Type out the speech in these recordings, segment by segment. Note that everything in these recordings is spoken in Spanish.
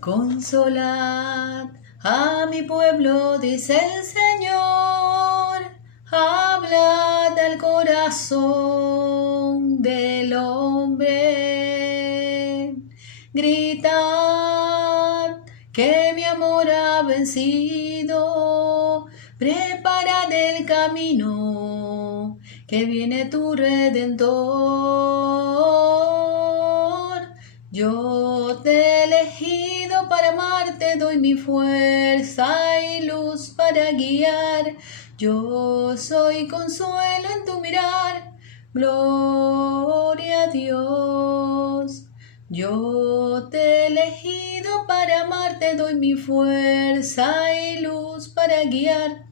Consolad a mi pueblo, dice el Señor, hablad al corazón del hombre, gritad que mi amor ha vencido, preparad el camino, que viene tu Redentor. Yo te he elegido para amarte, doy mi fuerza y luz para guiar. Yo soy consuelo en tu mirar, gloria a Dios. Yo te he elegido para amarte, doy mi fuerza y luz para guiar.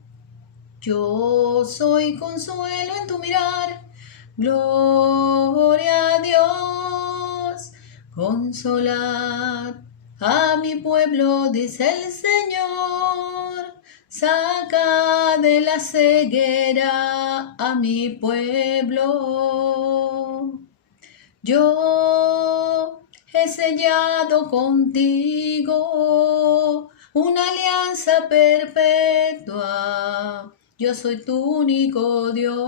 Yo soy consuelo en tu mirar, gloria a Dios. Consolad a mi pueblo, dice el Señor, saca de la ceguera a mi pueblo. Yo he sellado contigo una alianza perpetua. Yo soy tu único Dios.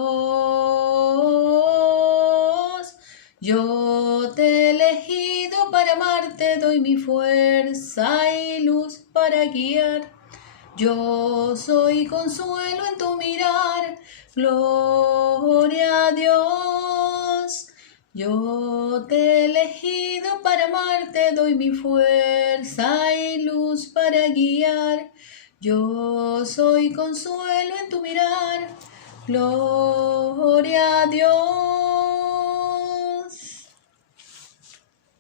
Yo te he elegido para amarte, doy mi fuerza y luz para guiar. Yo soy consuelo en tu mirar, gloria a Dios. Yo te he elegido para amarte, doy mi fuerza y luz para guiar. Yo soy consuelo en tu mirar, gloria a Dios.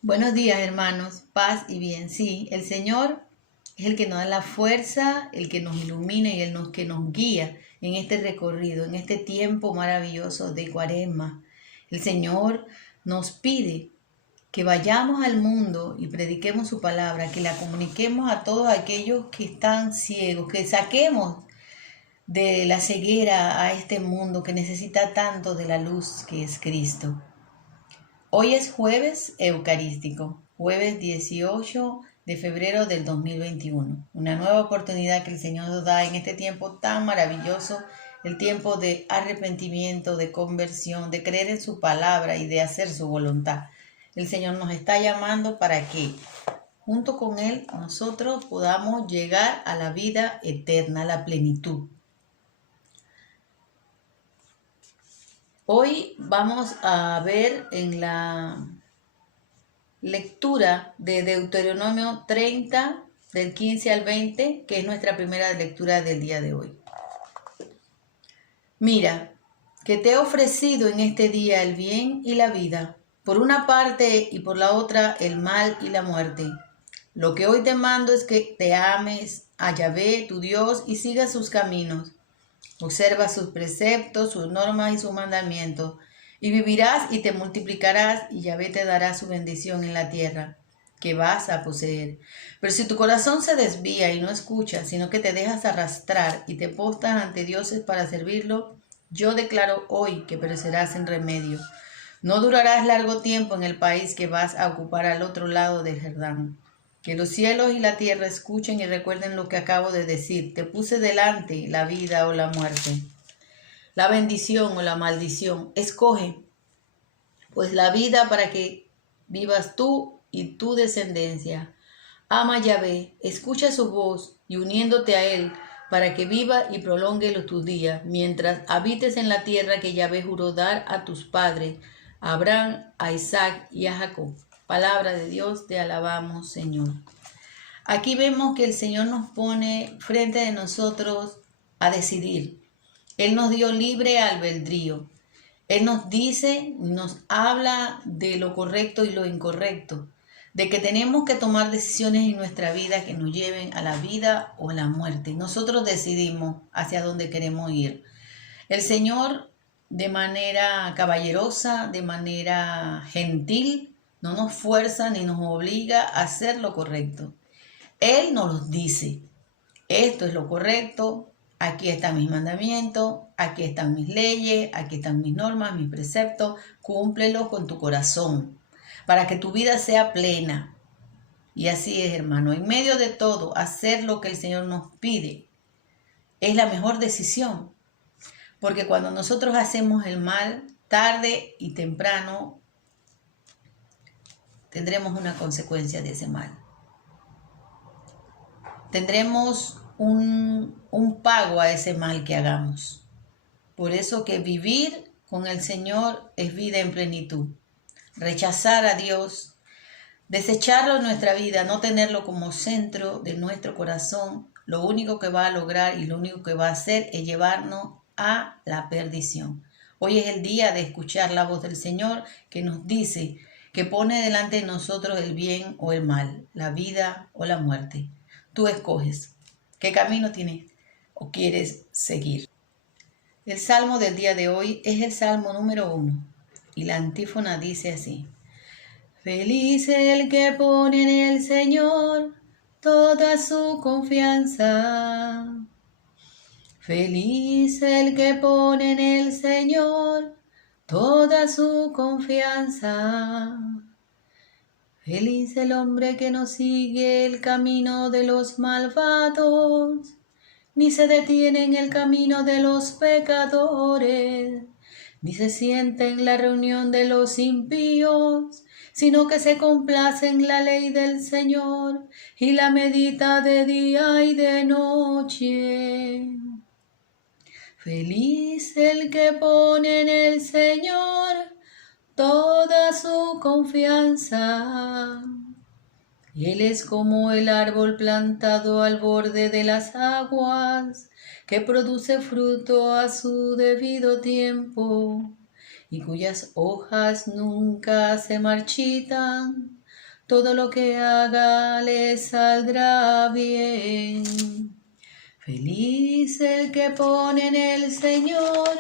Buenos días, hermanos, paz y bien. Sí, el Señor es el que nos da la fuerza, el que nos ilumina y el que nos guía en este recorrido, en este tiempo maravilloso de Cuaresma. El Señor nos pide que vayamos al mundo y prediquemos su palabra, que la comuniquemos a todos aquellos que están ciegos, que saquemos de la ceguera a este mundo que necesita tanto de la luz que es Cristo. Hoy es jueves eucarístico, jueves 18 de febrero del 2021. Una nueva oportunidad que el Señor nos da en este tiempo tan maravilloso, el tiempo de arrepentimiento, de conversión, de creer en su palabra y de hacer su voluntad. El Señor nos está llamando para que junto con Él nosotros podamos llegar a la vida eterna, a la plenitud. Hoy vamos a ver en la lectura de Deuteronomio 30, del 15 al 20, que es nuestra primera lectura del día de hoy. Mira, que te he ofrecido en este día el bien y la vida, por una parte y por la otra el mal y la muerte. Lo que hoy te mando es que te ames a Yahvé, tu Dios, y sigas sus caminos. Observa sus preceptos, sus normas y sus mandamientos, y vivirás y te multiplicarás, y Yahvé te dará su bendición en la tierra que vas a poseer. Pero si tu corazón se desvía y no escuchas, sino que te dejas arrastrar y te postras ante dioses para servirlo, yo declaro hoy que perecerás sin remedio. No durarás largo tiempo en el país que vas a ocupar al otro lado del Jordán. Que los cielos y la tierra escuchen y recuerden lo que acabo de decir. Te puse delante la vida o la muerte, la bendición o la maldición. Escoge, pues, la vida para que vivas tú y tu descendencia. Ama a Yahvé, escucha su voz y uniéndote a Él, para que viva y prolongue tus días, mientras habites en la tierra que Yahvé juró dar a tus padres, a Abraham, a Isaac y a Jacob. Palabra de Dios, te alabamos, Señor. Aquí vemos que el Señor nos pone frente de nosotros a decidir. Él nos dio libre albedrío. Él nos dice, nos habla de lo correcto y lo incorrecto, de que tenemos que tomar decisiones en nuestra vida que nos lleven a la vida o a la muerte. Nosotros decidimos hacia dónde queremos ir. El Señor, de manera caballerosa, de manera gentil, no nos fuerza ni nos obliga a hacer lo correcto. Él nos dice, esto es lo correcto, aquí están mis mandamientos, aquí están mis leyes, aquí están mis normas, mis preceptos, cúmplelos con tu corazón, para que tu vida sea plena Y así es, hermano. En medio de todo, hacer lo que el Señor nos pide es la mejor decisión. Porque cuando nosotros hacemos el mal, tarde y temprano, tendremos una consecuencia de ese mal. Tendremos un pago a ese mal que hagamos. Por eso que vivir con el Señor es vida en plenitud. Rechazar a Dios, desecharlo en nuestra vida, no tenerlo como centro de nuestro corazón, lo único que va a lograr y lo único que va a hacer es llevarnos a la perdición. Hoy es el día de escuchar la voz del Señor que nos dice que pone delante de nosotros el bien o el mal, la vida o la muerte. Tú escoges qué camino tienes o quieres seguir. El salmo del día de hoy es el salmo número 1 y la antífona dice así: Feliz el que pone en el Señor toda su confianza. Feliz el que pone en el Señor toda su confianza. Feliz el hombre que no sigue el camino de los malvados, ni se detiene en el camino de los pecadores, ni se sienta en la reunión de los impíos, sino que se complace en la ley del Señor y la medita de día y de noche. Feliz el que pone en el Señor toda su confianza. Él es como el árbol plantado al borde de las aguas, que produce fruto a su debido tiempo, y cuyas hojas nunca se marchitan. Todo lo que haga le saldrá bien. Feliz el que pone en el Señor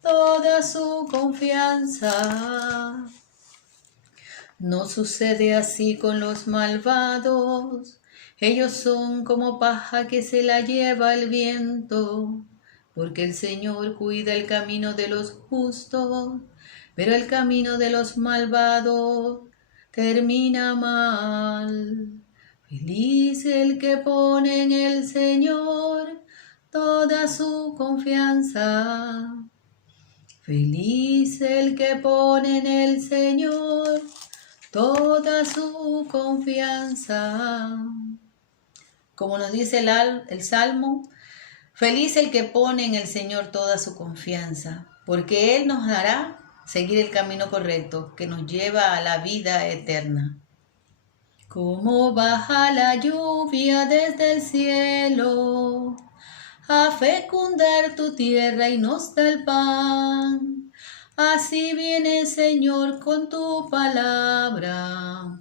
toda su confianza. No sucede así con los malvados. Ellos son como paja que se la lleva el viento, porque el Señor cuida el camino de los justos, pero el camino de los malvados termina mal. Feliz el que pone en el Señor toda su confianza. Feliz el que pone en el Señor toda su confianza. Como nos dice el Salmo, feliz el que pone en el Señor toda su confianza, porque Él nos hará seguir el camino correcto que nos lleva a la vida eterna. Como baja la lluvia desde el cielo a fecundar tu tierra y nos da el pan, así viene, Señor, con tu palabra,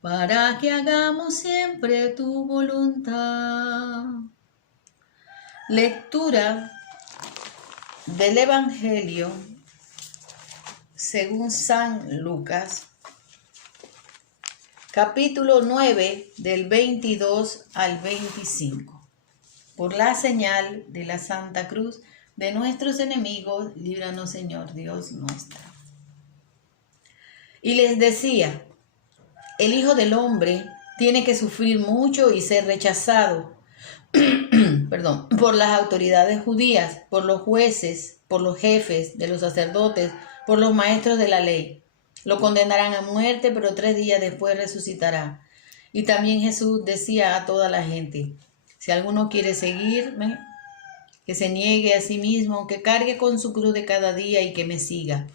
para que hagamos siempre tu voluntad. Lectura del Evangelio según San Lucas, capítulo 9, del 22 al 25. Por la señal de la Santa Cruz de nuestros enemigos, líbranos, Señor Dios nuestro. Y les decía: el Hijo del Hombre tiene que sufrir mucho y ser rechazado por las autoridades judías, por los jueces, por los jefes de los sacerdotes, por los maestros de la ley. Lo condenarán a muerte, pero 3 días después resucitará. Y también Jesús decía a toda la gente: si alguno quiere seguirme, que se niegue a sí mismo, que cargue con su cruz de cada día y que me siga.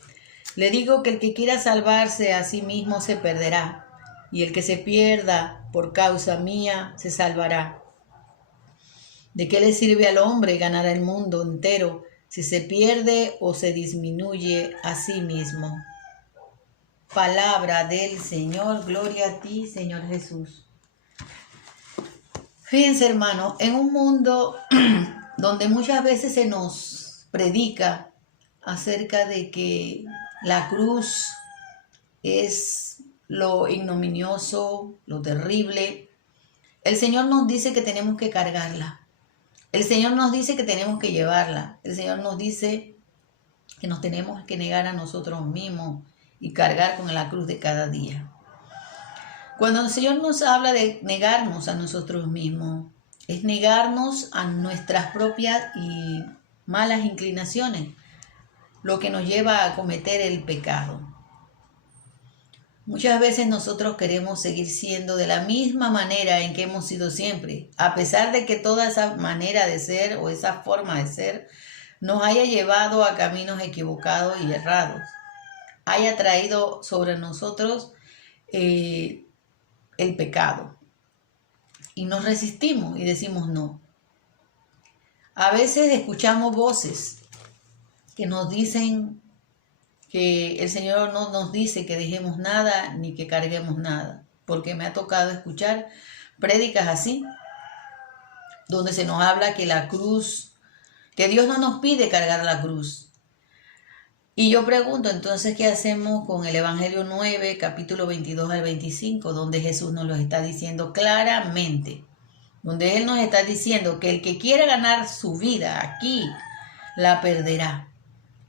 Le digo que el que quiera salvarse a sí mismo se perderá, y el que se pierda por causa mía se salvará. ¿De qué le sirve al hombre ganar el mundo entero si se pierde o se disminuye a sí mismo? Palabra del Señor, gloria a ti, Señor Jesús. Fíjense, hermano, en un mundo donde muchas veces se nos predica acerca de que la cruz es lo ignominioso, lo terrible, el Señor nos dice que tenemos que cargarla. El Señor nos dice que tenemos que llevarla. El Señor nos dice que nos tenemos que negar a nosotros mismos y cargar con la cruz de cada día. Cuando el Señor nos habla de negarnos a nosotros mismos, es negarnos a nuestras propias y malas inclinaciones, lo que nos lleva a cometer el pecado. Muchas veces nosotros queremos seguir siendo de la misma manera en que hemos sido siempre, a pesar de que toda esa manera de ser o esa forma de ser nos haya llevado a caminos equivocados y errados, haya traído sobre nosotros el pecado. Y nos resistimos y decimos no. A veces escuchamos voces que nos dicen que el Señor no nos dice que dejemos nada ni que carguemos nada, porque me ha tocado escuchar prédicas así, donde se nos habla que la cruz, que Dios no nos pide cargar la cruz. Y yo pregunto, entonces, ¿qué hacemos con el Evangelio 9, capítulo 22 al 25, donde Jesús nos lo está diciendo claramente? Donde Él nos está diciendo que el que quiere ganar su vida aquí, la perderá.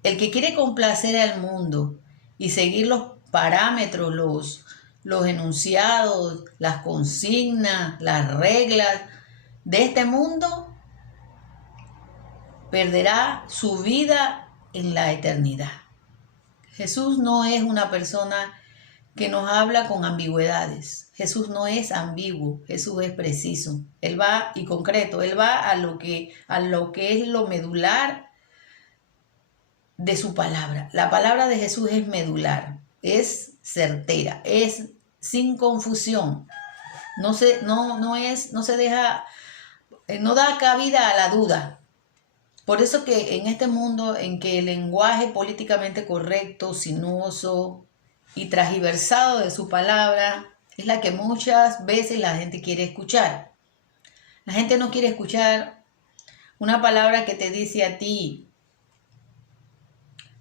El que quiere complacer al mundo y seguir los parámetros, los enunciados, las consignas, las reglas de este mundo, perderá su vida en la eternidad. Jesús no es una persona que nos habla con ambigüedades. Jesús no es ambiguo, Jesús es preciso. Él va y concreto, Él va a lo que es lo medular de su palabra. La palabra de Jesús es medular, es certera, es sin confusión. No da cabida a la duda. Por eso que en este mundo en que el lenguaje políticamente correcto, sinuoso y transversado de su palabra es la que muchas veces la gente quiere escuchar. La gente no quiere escuchar una palabra que te dice a ti: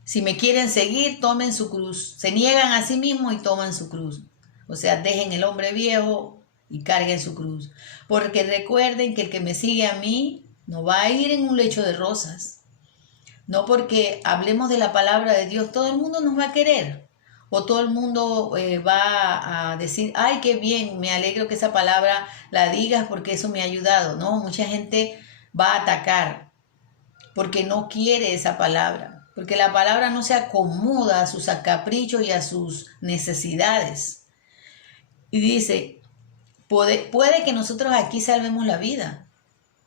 si me quieren seguir, tomen su cruz. Se niegan a sí mismos y toman su cruz. O sea, dejen el hombre viejo y carguen su cruz. Porque recuerden que el que me sigue a mí no va a ir en un lecho de rosas. No porque hablemos de la palabra de Dios, todo el mundo nos va a querer. O todo el mundo va a decir: ay, qué bien, me alegro que esa palabra la digas porque eso me ha ayudado. No, mucha gente va a atacar porque no quiere esa palabra. Porque la palabra no se acomoda a sus caprichos y a sus necesidades. Y dice, puede que nosotros aquí salvemos la vida,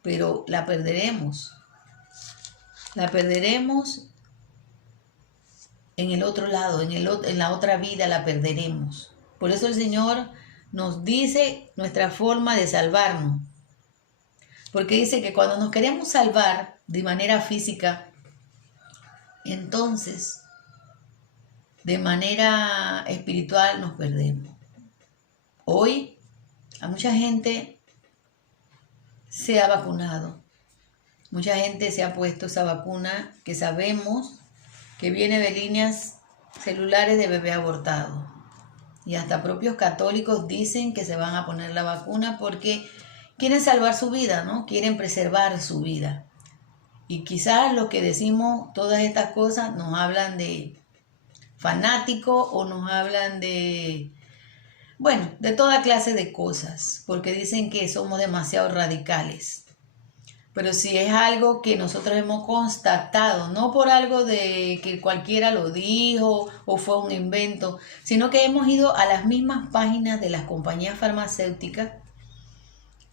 pero la perderemos. La perderemos en el otro lado, en la otra vida la perderemos. Por eso el Señor nos dice nuestra forma de salvarnos. Porque dice que cuando nos queremos salvar de manera física, entonces, de manera espiritual nos perdemos. Hoy, a mucha gente se ha vacunado. Mucha gente se ha puesto esa vacuna que sabemos que viene de líneas celulares de bebé abortado. Y hasta propios católicos dicen que se van a poner la vacuna porque quieren salvar su vida, ¿no? Quieren preservar su vida. Y quizás lo que decimos, todas estas cosas, nos hablan de fanáticos o nos hablan de toda clase de cosas, porque dicen que somos demasiado radicales. Pero si es algo que nosotros hemos constatado, no por algo de que cualquiera lo dijo o fue un invento, sino que hemos ido a las mismas páginas de las compañías farmacéuticas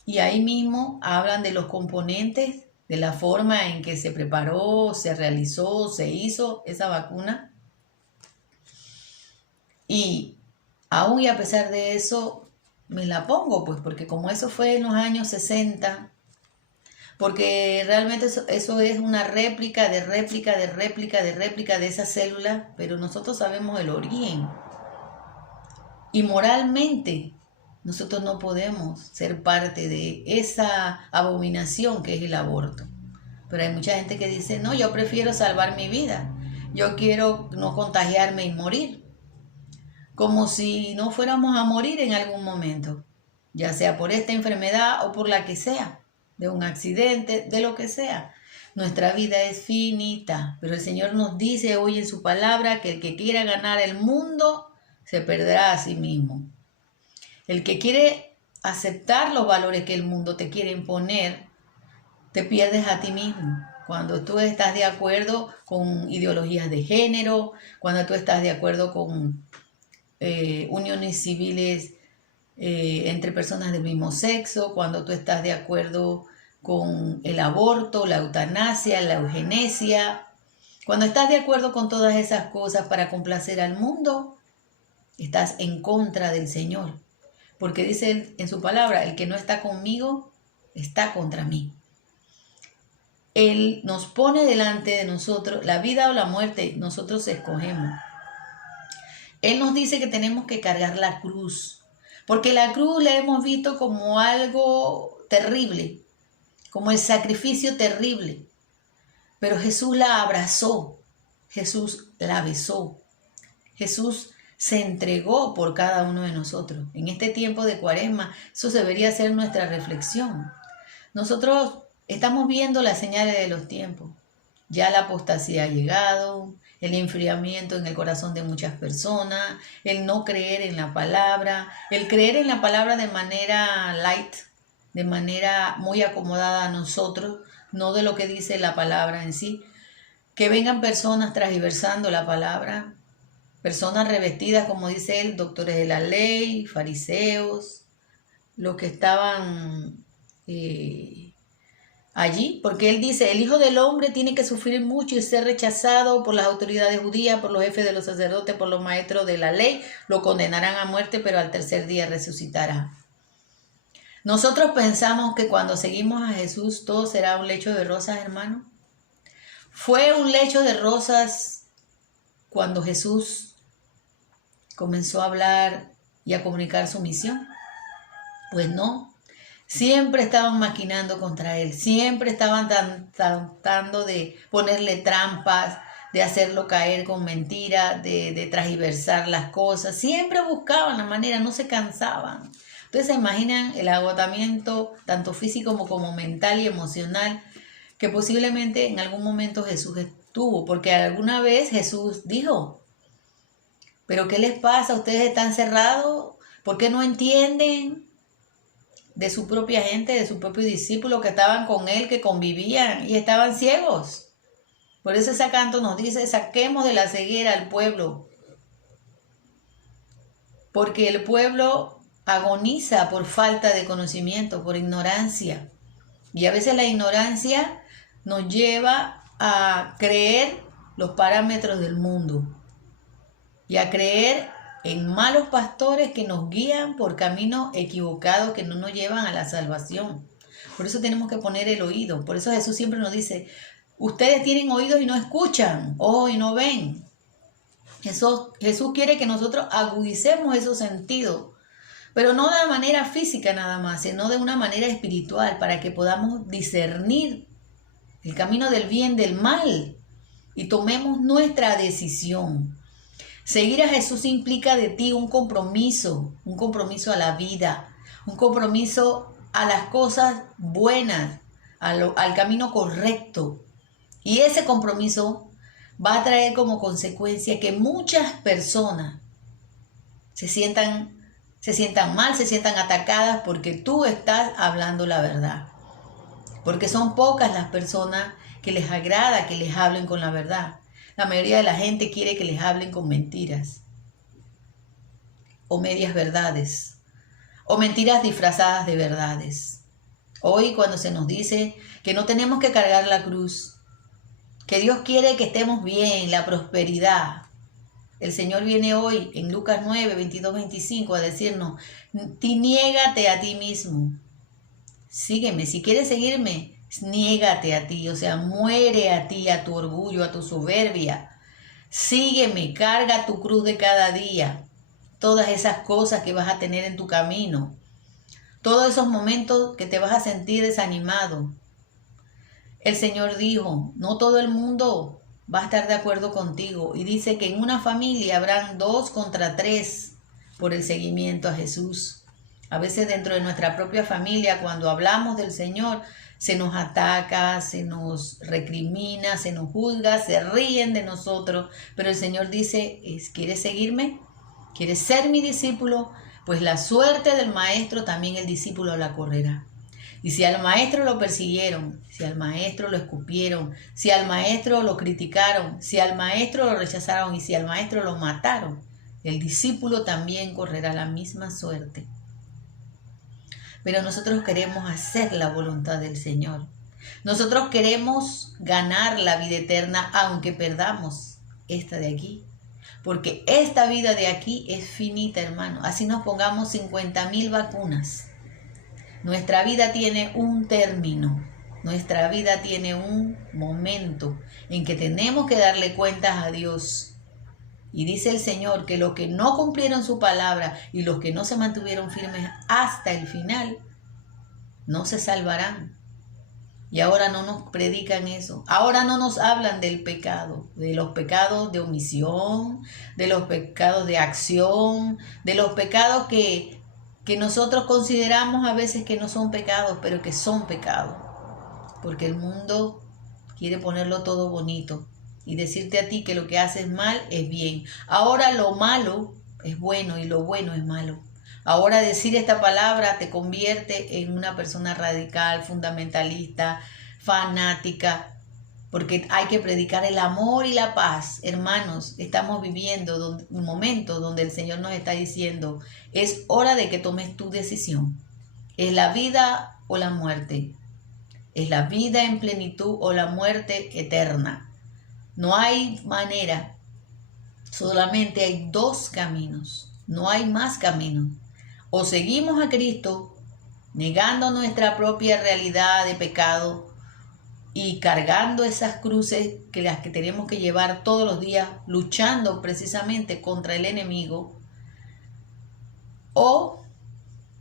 y ahí mismo hablan de los componentes, de la forma en que se preparó, se realizó, se hizo esa vacuna. Y aún y a pesar de eso, me la pongo, pues, porque como eso fue en los años 60, porque realmente eso es una réplica de esa célula, pero nosotros sabemos el origen. Y moralmente, nosotros no podemos ser parte de esa abominación que es el aborto. Pero hay mucha gente que dice, no, yo prefiero salvar mi vida. Yo quiero no contagiarme y morir. Como si no fuéramos a morir en algún momento. Ya sea por esta enfermedad o por la que sea. De un accidente, de lo que sea. Nuestra vida es finita. Pero el Señor nos dice hoy en su palabra que el que quiera ganar el mundo se perderá a sí mismo. El que quiere aceptar los valores que el mundo te quiere imponer, te pierdes a ti mismo. Cuando tú estás de acuerdo con ideologías de género, cuando tú estás de acuerdo con uniones civiles entre personas del mismo sexo, cuando tú estás de acuerdo con el aborto, la eutanasia, la eugenesia, cuando estás de acuerdo con todas esas cosas para complacer al mundo, estás en contra del Señor. Porque dice él en su palabra, el que no está conmigo, está contra mí. Él nos pone delante de nosotros la vida o la muerte, nosotros escogemos. Él nos dice que tenemos que cargar la cruz, porque la cruz la hemos visto como algo terrible, como el sacrificio terrible. Pero Jesús la abrazó, Jesús la besó, Jesús se entregó por cada uno de nosotros. En este tiempo de Cuaresma, eso debería ser nuestra reflexión. Nosotros estamos viendo las señales de los tiempos. Ya la apostasía ha llegado, el enfriamiento en el corazón de muchas personas, el no creer en la palabra, el creer en la palabra de manera light, de manera muy acomodada a nosotros, no de lo que dice la palabra en sí. Que vengan personas transversando la palabra, personas revestidas, como dice él, doctores de la ley, fariseos, los que estaban allí, porque él dice, el Hijo del Hombre tiene que sufrir mucho y ser rechazado por las autoridades judías, por los jefes de los sacerdotes, por los maestros de la ley, lo condenarán a muerte, pero al tercer día resucitará. Nosotros pensamos que cuando seguimos a Jesús todo será un lecho de rosas, hermano. Fue un lecho de rosas cuando Jesús comenzó a hablar y a comunicar su misión. Pues no. Siempre estaban maquinando contra él, siempre estaban tratando de ponerle trampas, de hacerlo caer con mentiras, de transgiversar las cosas. Siempre buscaban la manera, no se cansaban. Ustedes se imaginan el agotamiento, tanto físico como mental y emocional, que posiblemente en algún momento Jesús estuvo, porque alguna vez Jesús dijo, ¿pero qué les pasa? ¿Ustedes están cerrados? ¿Por qué no entienden? De su propia gente, de sus propios discípulos que estaban con él, que convivían y estaban ciegos. Por eso ese canto nos dice, saquemos de la ceguera al pueblo. Porque el pueblo agoniza por falta de conocimiento, por ignorancia. Y a veces la ignorancia nos lleva a creer los parámetros del mundo y a creer en malos pastores que nos guían por caminos equivocados que no nos llevan a la salvación. Por eso tenemos que poner el oído. Por eso Jesús siempre nos dice, ustedes tienen oídos y no escuchan, ojos y no ven. Jesús quiere que nosotros agudicemos esos sentidos, pero no de manera física nada más, sino de una manera espiritual, para que podamos discernir el camino del bien del mal y tomemos nuestra decisión. Seguir a Jesús implica de ti un compromiso a la vida, un compromiso a las cosas buenas, al camino correcto. Y ese compromiso va a traer como consecuencia que muchas personas se sientan mal, se sientan atacadas porque tú estás hablando la verdad. Porque son pocas las personas que les agrada que les hablen con la verdad. La mayoría de la gente quiere que les hablen con mentiras o medias verdades o mentiras disfrazadas de verdades. Hoy cuando se nos dice que no tenemos que cargar la cruz, que Dios quiere que estemos bien, la prosperidad. El Señor viene hoy en Lucas 9, 22, 25 a decirnos, niégate a ti mismo. Sígueme, si quieres seguirme, niégate a ti, o sea, muere a ti, a tu orgullo, a tu soberbia. Sígueme, carga tu cruz de cada día. Todas esas cosas que vas a tener en tu camino. Todos esos momentos que te vas a sentir desanimado. El Señor dijo, no todo el mundo va a estar de acuerdo contigo. Y dice que en una familia habrán 2 contra 3 por el seguimiento a Jesús. A veces dentro de nuestra propia familia, cuando hablamos del Señor, se nos ataca, se nos recrimina, se nos juzga, se ríen de nosotros. Pero el Señor dice, ¿quieres seguirme? ¿Quieres ser mi discípulo? pues la suerte del maestro también el discípulo la correrá. Y si al maestro lo persiguieron, si al maestro lo escupieron, si al maestro lo criticaron, si al maestro lo rechazaron y si al maestro lo mataron, el discípulo también correrá la misma suerte. Pero nosotros queremos hacer la voluntad del Señor. Nosotros queremos ganar la vida eterna aunque perdamos esta de aquí. Porque esta vida de aquí es finita, hermano. Así nos pongamos 50,000 vacunas. Nuestra vida tiene un término. Nuestra vida tiene un momento en que tenemos que darle cuentas a Dios. Y dice el Señor que los que no cumplieron su palabra y los que no se mantuvieron firmes hasta el final, no se salvarán. Y ahora no nos predican eso. Ahora no nos hablan del pecado, de los pecados de omisión, de los pecados de acción, de los pecados que nosotros consideramos a veces que no son pecados, pero que son pecados. Porque el mundo quiere ponerlo todo bonito y decirte a ti que lo que haces mal es bien. Ahora lo malo es bueno y lo bueno es malo. Ahora decir esta palabra te convierte en una persona radical, fundamentalista, fanática, porque hay que predicar el amor y la paz. Hermanos, estamos viviendo un momento donde el Señor nos está diciendo, es hora de que tomes tu decisión. ¿Es la vida o la muerte? ¿Es la vida en plenitud o la muerte eterna? No hay manera, solamente hay dos caminos, no hay más caminos. O seguimos a Cristo, negando nuestra propia realidad de pecado y cargando esas cruces que las que tenemos que llevar todos los días, luchando precisamente contra el enemigo, o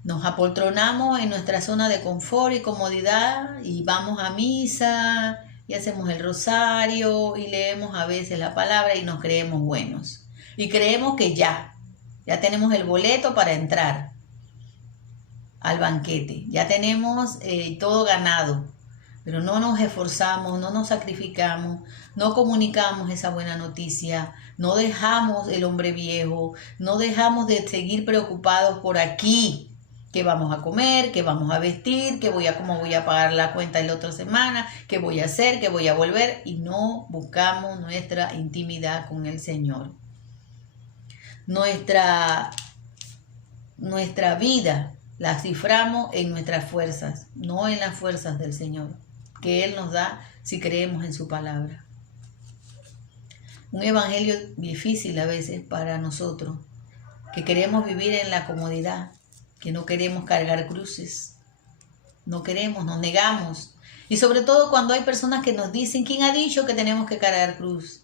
nos apoltronamos en nuestra zona de confort y comodidad y vamos a misa y hacemos el rosario y leemos a veces la palabra y nos creemos buenos. Y creemos que ya tenemos el boleto para entrar al banquete, ya tenemos todo ganado, pero no nos esforzamos, no nos sacrificamos, no comunicamos esa buena noticia, no dejamos el hombre viejo, no dejamos de seguir preocupados por aquí, qué vamos a comer, qué vamos a vestir, cómo voy a pagar la cuenta de la otra semana, qué voy a hacer, qué voy a volver, y no buscamos nuestra intimidad con el Señor. Nuestra vida la ciframos en nuestras fuerzas, no en las fuerzas del Señor, que Él nos da si creemos en su palabra. Un evangelio difícil a veces para nosotros, que queremos vivir en la comodidad, que no queremos cargar cruces, no queremos, nos negamos. Y sobre todo cuando hay personas que nos dicen, ¿quién ha dicho que tenemos que cargar cruz?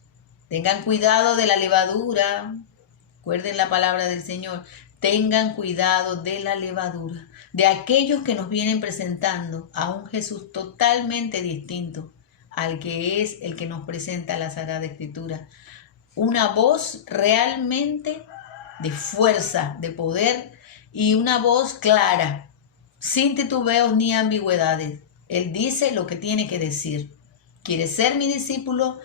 Tengan cuidado de la levadura. Recuerden la palabra del Señor. Tengan cuidado de la levadura, de aquellos que nos vienen presentando a un Jesús totalmente distinto al que es el que nos presenta la Sagrada Escritura. Una voz realmente de fuerza, de poder y una voz clara, sin titubeos ni ambigüedades. Él dice lo que tiene que decir. ¿Quieres ser mi discípulo?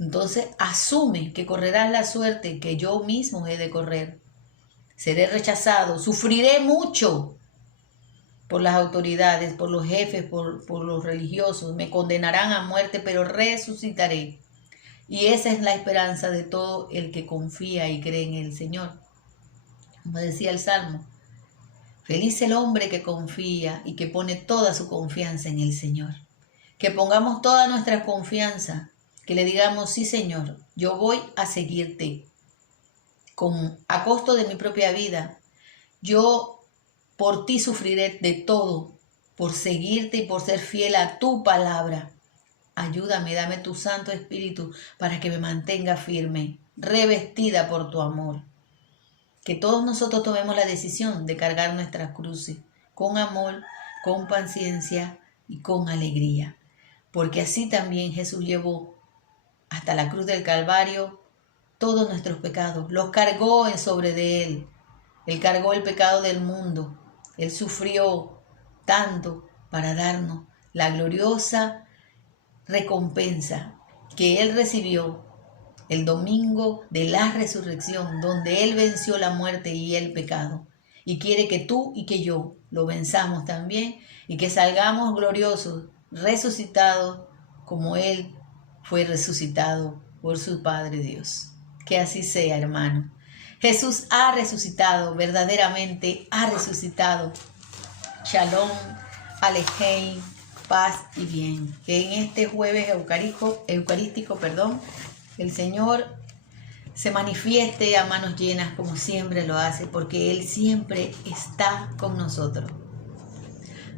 Entonces asume que correrás la suerte que yo mismo he de correr. Seré rechazado, sufriré mucho por las autoridades, por los jefes, por los religiosos. Me condenarán a muerte, pero resucitaré. Y esa es la esperanza de todo el que confía y cree en el Señor. Como decía el Salmo, feliz el hombre que confía y que pone toda su confianza en el Señor. Que pongamos toda nuestra confianza, que le digamos, sí Señor, yo voy a seguirte. A costo de mi propia vida, yo por ti sufriré de todo, por seguirte y por ser fiel a tu palabra. Ayúdame, dame tu Santo Espíritu para que me mantenga firme, revestida por tu amor. Que todos nosotros tomemos la decisión de cargar nuestras cruces con amor, con paciencia y con alegría. Porque así también Jesús llevó hasta la cruz del Calvario todos nuestros pecados, los cargó sobre de Él. Él cargó el pecado del mundo. Él sufrió tanto para darnos la gloriosa recompensa que Él recibió el domingo de la resurrección, donde Él venció la muerte y el pecado. y quiere que tú y que yo lo venzamos también y que salgamos gloriosos, resucitados como Él fue resucitado por su Padre Dios. Que así sea, hermano. Jesús ha resucitado, verdaderamente ha resucitado. Shalom, Alejem, paz y bien. Que en este jueves eucarístico, el Señor se manifieste a manos llenas como siempre lo hace, porque Él siempre está con nosotros.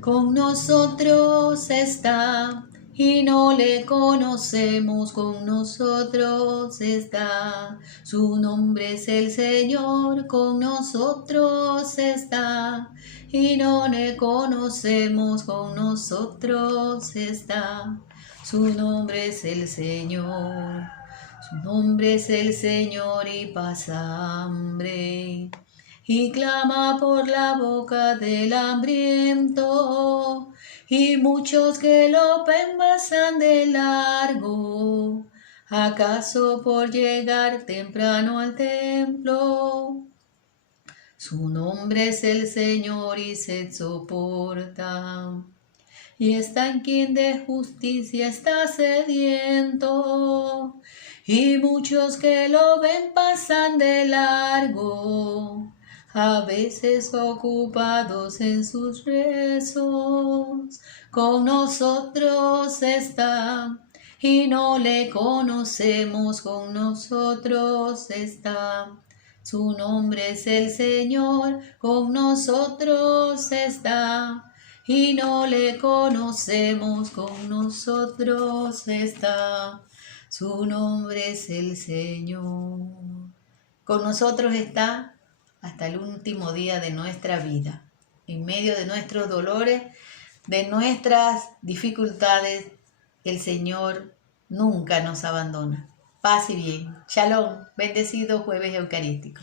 Con nosotros está y no le conocemos, con nosotros está. Su nombre es el Señor, con nosotros está y no le conocemos, con nosotros está. Su nombre es el Señor. Su nombre es el Señor y pasa hambre, y clama por la boca del hambriento, y muchos que lo ven pasan de largo, acaso por llegar temprano al templo. Su nombre es el Señor y se soporta, y está en quien de justicia está sediento, y muchos que lo ven pasan de largo, a veces ocupados en sus rezos. Con nosotros está y no le conocemos, con nosotros está. Su nombre es el Señor, con nosotros está y no le conocemos, con nosotros está. Su nombre es el Señor. Con nosotros está hasta el último día de nuestra vida. En medio de nuestros dolores, de nuestras dificultades, el Señor nunca nos abandona. Paz y bien. Shalom. Bendecido jueves eucarístico.